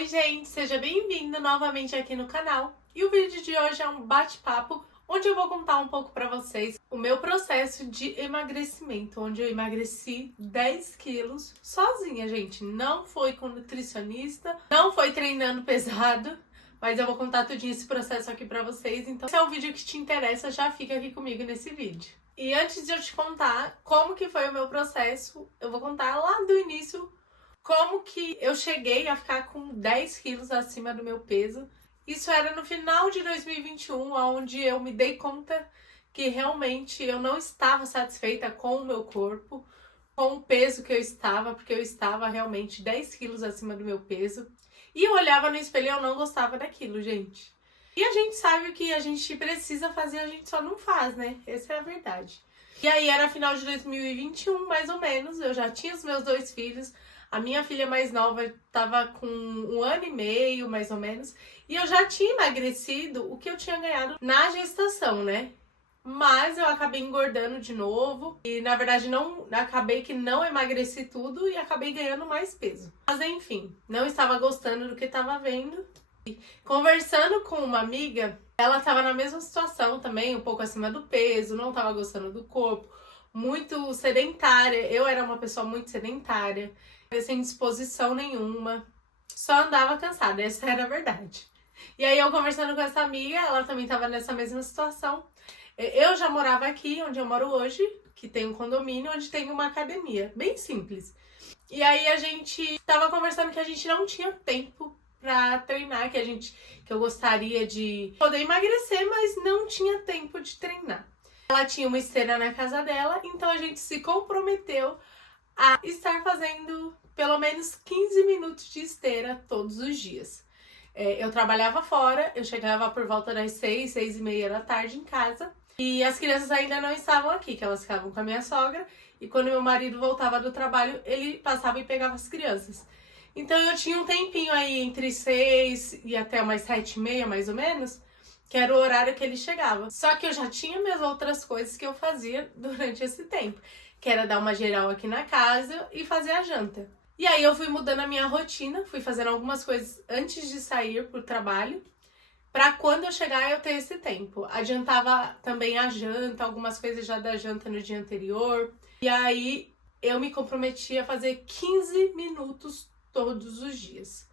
Oi gente, seja bem-vindo novamente aqui no canal. E o vídeo de hoje é um bate-papo onde eu vou contar um pouco pra vocês o meu processo de emagrecimento, onde eu emagreci 10 quilos sozinha, gente. Não foi com nutricionista, não foi treinando pesado, mas eu vou contar tudinho esse processo aqui pra vocês. Então, se é um vídeo que te interessa, já fica aqui comigo nesse vídeo. E antes de eu te contar como que foi o meu processo, eu vou contar lá do início como que eu cheguei a ficar com 10 quilos acima do meu peso. Isso era no final de 2021, onde eu me dei conta que realmente eu não estava satisfeita com o meu corpo, com o peso que eu estava, porque eu estava realmente 10 quilos acima do meu peso. E eu olhava no espelho e eu não gostava daquilo, gente. E a gente sabe o que a gente precisa fazer, a gente só não faz, né? Essa é a verdade. E aí era final de 2021, mais ou menos, eu já tinha os meus 2 filhos. A minha filha mais nova estava com 1 ano e meio, mais ou menos, e eu já tinha emagrecido o que eu tinha ganhado na gestação, né? Mas eu acabei engordando de novo e, na verdade, acabei que não emagreci tudo e acabei ganhando mais peso. Mas, enfim, não estava gostando do que estava vendo. E, conversando com uma amiga, ela estava na mesma situação também, um pouco acima do peso, não estava gostando do corpo, muito sedentária. Eu era uma pessoa muito sedentária, sem disposição nenhuma, só andava cansada, essa era a verdade. E aí eu conversando com essa amiga, ela também estava nessa mesma situação. Eu já morava aqui, onde eu moro hoje, que tem um condomínio, onde tem uma academia, bem simples. E aí a gente tava conversando que a gente não tinha tempo pra treinar, que eu gostaria de poder emagrecer, mas não tinha tempo de treinar. Ela tinha uma esteira na casa dela, então a gente se comprometeu a estar fazendo pelo menos 15 minutos de esteira todos os dias. Eu trabalhava fora, eu chegava por volta das 6, 6:30 da tarde em casa, e as crianças ainda não estavam aqui, que elas ficavam com a minha sogra, e quando meu marido voltava do trabalho, ele passava e pegava as crianças. Então eu tinha um tempinho aí entre 6 e até umas 7:30, mais ou menos, que era o horário que ele chegava. Só que eu já tinha minhas outras coisas que eu fazia durante esse tempo, que era dar uma geral aqui na casa e fazer a janta. E aí eu fui mudando a minha rotina, fui fazendo algumas coisas antes de sair pro trabalho, pra quando eu chegar eu ter esse tempo. Adiantava também a janta, algumas coisas já da janta no dia anterior. E aí eu me comprometi a fazer 15 minutos todos os dias.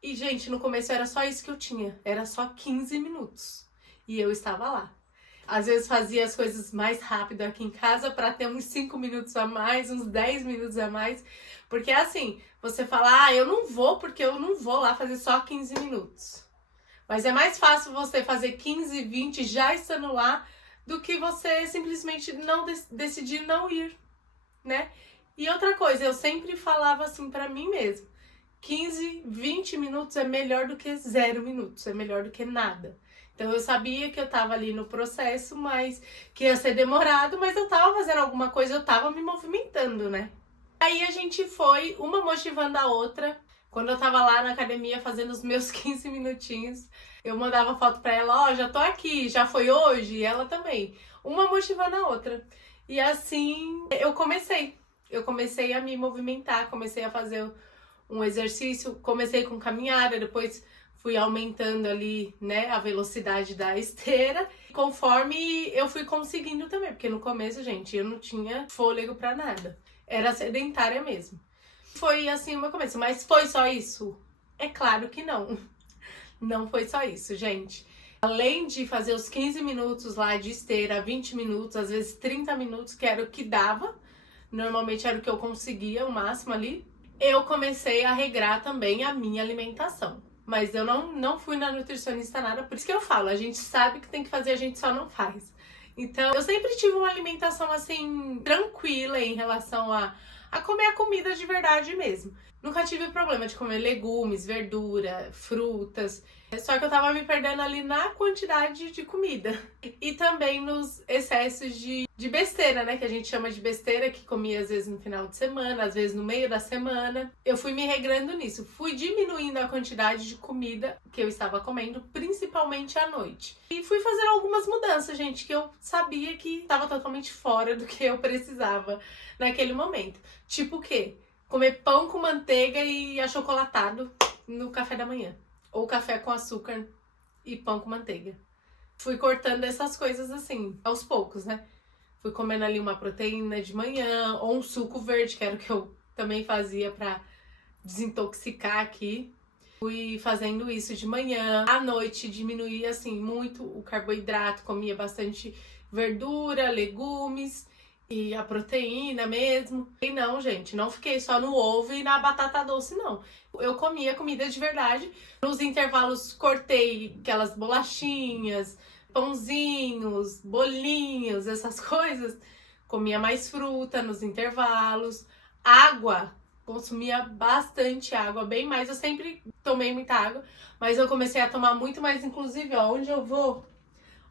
E, gente, no começo era só isso que eu tinha, era só 15 minutos. E eu estava lá. Às vezes fazia as coisas mais rápido aqui em casa para ter uns 5 minutos a mais, uns 10 minutos a mais. Porque assim, você fala, eu não vou porque eu não vou lá fazer só 15 minutos. Mas é mais fácil você fazer 15, 20 já estando lá do que você simplesmente não decidir não ir, né? E outra coisa, eu sempre falava assim para mim mesma, 15, 20 minutos é melhor do que 0 minutos, é melhor do que nada. Então eu sabia que eu tava ali no processo, mas que ia ser demorado, mas eu tava fazendo alguma coisa, eu tava me movimentando, né? Aí a gente foi, uma motivando a outra. Quando eu tava lá na academia fazendo os meus 15 minutinhos, eu mandava foto pra ela, já tô aqui, já foi hoje, e ela também. Uma motivando a outra. E assim eu comecei a me movimentar, comecei a fazer um exercício, comecei com caminhada, depois fui aumentando ali, né, a velocidade da esteira, conforme eu fui conseguindo também, porque no começo, gente, eu não tinha fôlego pra nada, era sedentária mesmo. Foi assim o meu começo, mas foi só isso? É claro que não, não foi só isso, gente. Além de fazer os 15 minutos lá de esteira, 20 minutos, às vezes 30 minutos, que era o que dava, normalmente era o que eu conseguia, o máximo ali, eu comecei a regrar também a minha alimentação. Mas eu não fui na nutricionista nada, por isso que eu falo, a gente sabe que tem que fazer, a gente só não faz. Então, eu sempre tive uma alimentação assim, tranquila em relação a comer a comida de verdade mesmo. Nunca tive problema de comer legumes, verdura, frutas. Só que eu tava me perdendo ali na quantidade de comida. E também nos excessos de besteira, né? Que a gente chama de besteira, que comia às vezes no final de semana, às vezes no meio da semana. Eu fui me regrando nisso. Fui diminuindo a quantidade de comida que eu estava comendo, principalmente à noite. E fui fazendo algumas mudanças, gente, que eu sabia que estava totalmente fora do que eu precisava naquele momento. Tipo o quê? Comer pão com manteiga e achocolatado no café da manhã. Ou café com açúcar e pão com manteiga. Fui cortando essas coisas assim, aos poucos, né? Fui comendo ali uma proteína de manhã, ou um suco verde, que era o que eu também fazia pra desintoxicar aqui. Fui fazendo isso de manhã. À noite diminuí, assim, muito o carboidrato, comia bastante verdura, legumes e a proteína mesmo. E não, gente, não fiquei só no ovo e na batata doce, não. Eu comia comida de verdade. Nos intervalos cortei aquelas bolachinhas, pãozinhos, bolinhos, essas coisas. Comia mais fruta nos intervalos. Água, consumia bastante água, bem mais. Eu sempre tomei muita água, mas eu comecei a tomar muito mais. Inclusive, ó, onde eu vou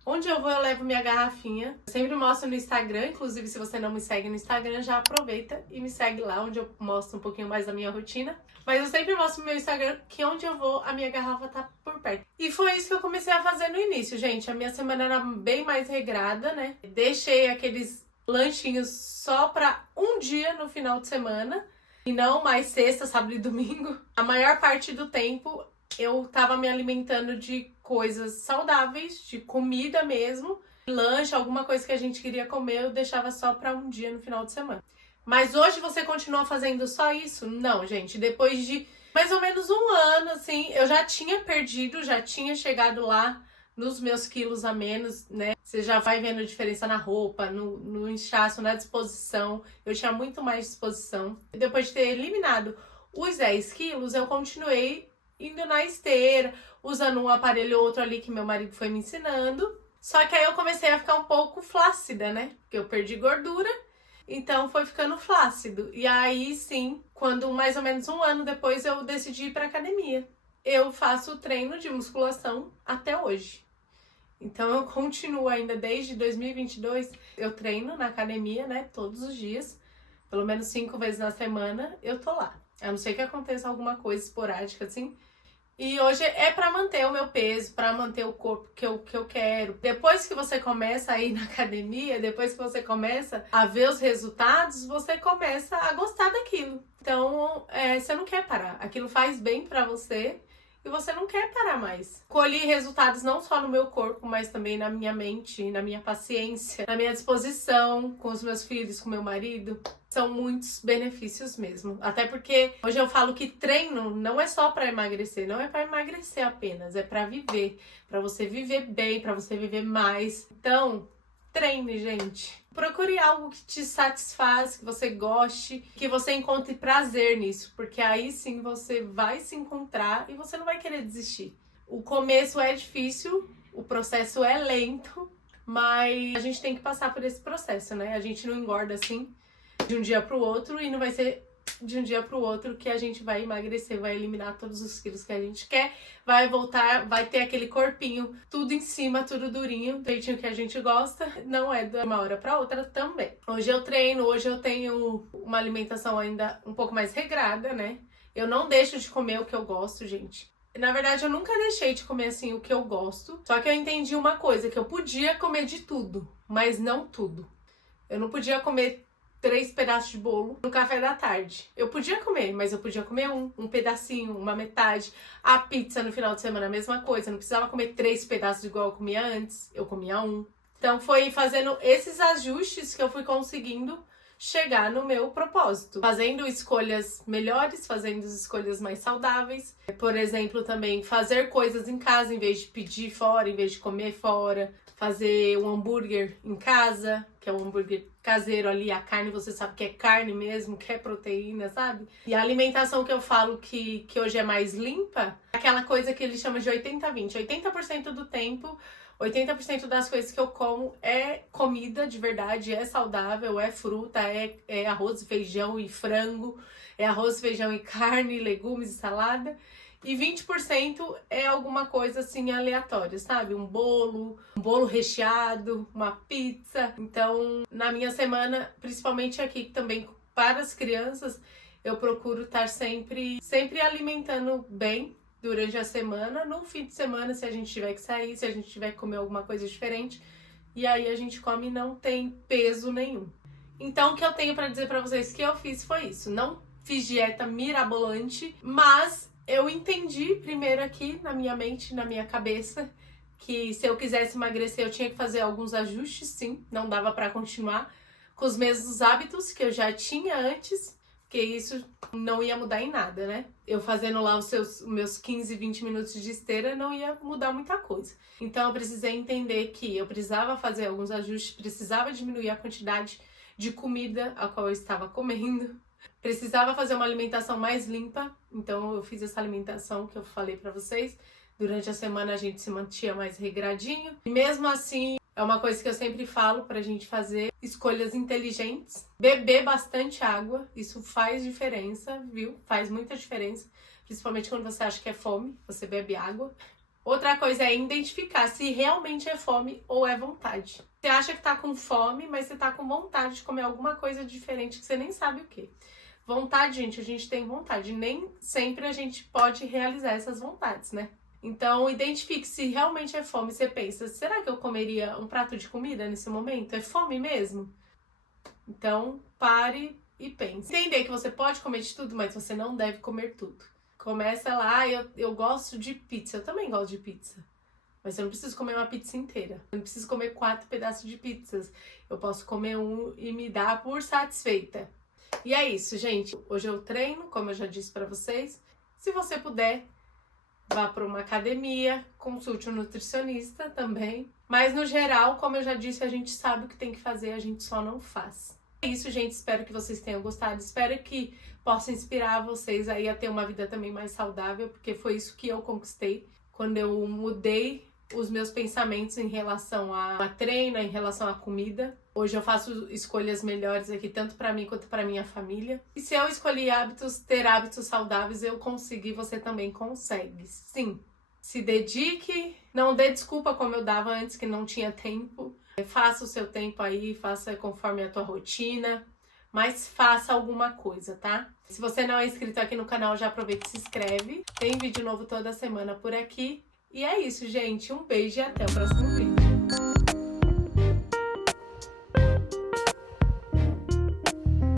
eu levo minha garrafinha. Eu sempre mostro no Instagram, inclusive se você não me segue no Instagram, já aproveita e me segue lá, onde eu mostro um pouquinho mais da minha rotina. Mas eu sempre mostro no meu Instagram que onde eu vou, a minha garrafa tá por perto. E foi isso que eu comecei a fazer no início, gente. A minha semana era bem mais regrada, né? Deixei aqueles lanchinhos só pra um dia no final de semana. E não mais sexta, sábado e domingo. A maior parte do tempo eu tava me alimentando de coisas saudáveis, de comida mesmo. Lanche, alguma coisa que a gente queria comer, eu deixava só pra um dia no final de semana. Mas hoje você continua fazendo só isso? Não, gente. Depois de mais ou menos um ano, assim, eu já tinha perdido, já tinha chegado lá nos meus quilos a menos, né? Você já vai vendo diferença na roupa, no inchaço, na disposição. Eu tinha muito mais disposição. Depois de ter eliminado os 10 quilos, eu continuei indo na esteira, usando um aparelho ou outro ali que meu marido foi me ensinando. Só que aí eu comecei a ficar um pouco flácida, né? Porque eu perdi gordura, então foi ficando flácido. E aí sim, quando mais ou menos um ano depois eu decidi ir pra academia. Eu faço treino de musculação até hoje. Então eu continuo ainda desde 2022. Eu treino na academia, né? Todos os dias. Pelo menos 5 vezes na semana eu tô lá. A não ser que aconteça alguma coisa esporádica assim. E hoje é pra manter o meu peso, pra manter o corpo que eu quero. Depois que você começa a ir na academia, depois que você começa a ver os resultados, você começa a gostar daquilo. Então, você não quer parar. Aquilo faz bem pra você e você não quer parar mais. Colhi resultados não só no meu corpo, mas também na minha mente, na minha paciência, na minha disposição com os meus filhos, com meu marido. São muitos benefícios mesmo. Até porque hoje eu falo que treino não é só pra emagrecer, não é pra emagrecer apenas, é pra viver, pra você viver bem, pra você viver mais. Então, treine, gente. Procure algo que te satisfaz, que você goste, que você encontre prazer nisso, porque aí sim você vai se encontrar e você não vai querer desistir. O começo é difícil, o processo é lento, mas a gente tem que passar por esse processo, né? A gente não engorda assim de um dia pro outro e não vai ser de um dia pro outro que a gente vai emagrecer, vai eliminar todos os quilos que a gente quer, vai voltar, vai ter aquele corpinho tudo em cima, tudo durinho, do jeitinho que a gente gosta. Não é de uma hora pra outra também. Hoje eu treino, hoje eu tenho uma alimentação ainda um pouco mais regrada, né? Eu não deixo de comer o que eu gosto, gente. Na verdade, eu nunca deixei de comer assim o que eu gosto. Só que eu entendi uma coisa, que eu podia comer de tudo, mas não tudo. Eu não podia comer 3 pedaços de bolo no café da tarde. Eu podia comer, mas eu podia comer um pedacinho, uma metade. A pizza no final de semana, a mesma coisa. Eu não precisava comer 3 pedaços igual eu comia antes. Eu comia um. Então foi fazendo esses ajustes que eu fui conseguindo chegar no meu propósito. Fazendo escolhas melhores, fazendo escolhas mais saudáveis. Por exemplo, também fazer coisas em casa em vez de pedir fora, em vez de comer fora. Fazer um hambúrguer em casa, que é um hambúrguer caseiro ali, a carne você sabe que é carne mesmo, que é proteína, sabe? E a alimentação que eu falo que hoje é mais limpa, aquela coisa que ele chama de 80-20. 80% do tempo, 80% das coisas que eu como é comida de verdade, é saudável, é fruta, é arroz, feijão e frango, é arroz, feijão e carne, legumes e salada. E 20% é alguma coisa assim aleatória, sabe? Um bolo recheado, uma pizza. Então, na minha semana, principalmente aqui também para as crianças, eu procuro estar sempre alimentando bem durante a semana. No fim de semana, se a gente tiver que sair, se a gente tiver que comer alguma coisa diferente, e aí a gente come e não tem peso nenhum. Então, o que eu tenho para dizer para vocês que eu fiz foi isso. Não fiz dieta mirabolante, mas eu entendi primeiro aqui na minha mente, na minha cabeça, que se eu quisesse emagrecer eu tinha que fazer alguns ajustes, sim, não dava pra continuar com os mesmos hábitos que eu já tinha antes, porque isso não ia mudar em nada, né? Eu fazendo lá os meus 15, 20 minutos de esteira não ia mudar muita coisa. Então eu precisei entender que eu precisava fazer alguns ajustes, precisava diminuir a quantidade de comida a qual eu estava comendo, precisava fazer uma alimentação mais limpa, então eu fiz essa alimentação que eu falei pra vocês. Durante a semana a gente se mantinha mais regradinho. E mesmo assim, é uma coisa que eu sempre falo pra gente fazer escolhas inteligentes. Beber bastante água, isso faz diferença, viu? Faz muita diferença. Principalmente quando você acha que é fome, você bebe água. Outra coisa é identificar se realmente é fome ou é vontade. Você acha que tá com fome, mas você tá com vontade de comer alguma coisa diferente que você nem sabe o que. Vontade, gente, a gente tem vontade. Nem sempre a gente pode realizar essas vontades, né? Então, identifique se realmente é fome. Você pensa, será que eu comeria um prato de comida nesse momento? É fome mesmo? Então, pare e pense. Entender que você pode comer de tudo, mas você não deve comer tudo. Começa lá, eu gosto de pizza. Eu também gosto de pizza. Mas eu não preciso comer uma pizza inteira. Eu não preciso comer 4 pedaços de pizzas. Eu posso comer um e me dar por satisfeita. E é isso, gente. Hoje eu treino, como eu já disse pra vocês. Se você puder, vá para uma academia, consulte um nutricionista também. Mas no geral, como eu já disse, a gente sabe o que tem que fazer, a gente só não faz. É isso, gente. Espero que vocês tenham gostado. Espero que possa inspirar vocês aí a ter uma vida também mais saudável, porque foi isso que eu conquistei quando eu mudei os meus pensamentos em relação a treino, em relação à comida. Hoje eu faço escolhas melhores aqui, tanto para mim quanto para minha família. E se eu escolhi ter hábitos saudáveis, eu consegui, você também consegue. Sim, se dedique, não dê desculpa como eu dava antes, que não tinha tempo. Faça o seu tempo aí, faça conforme a tua rotina, mas faça alguma coisa, tá? Se você não é inscrito aqui no canal, já aproveita e se inscreve. Tem vídeo novo toda semana por aqui. E é isso, gente. Um beijo e até o próximo vídeo.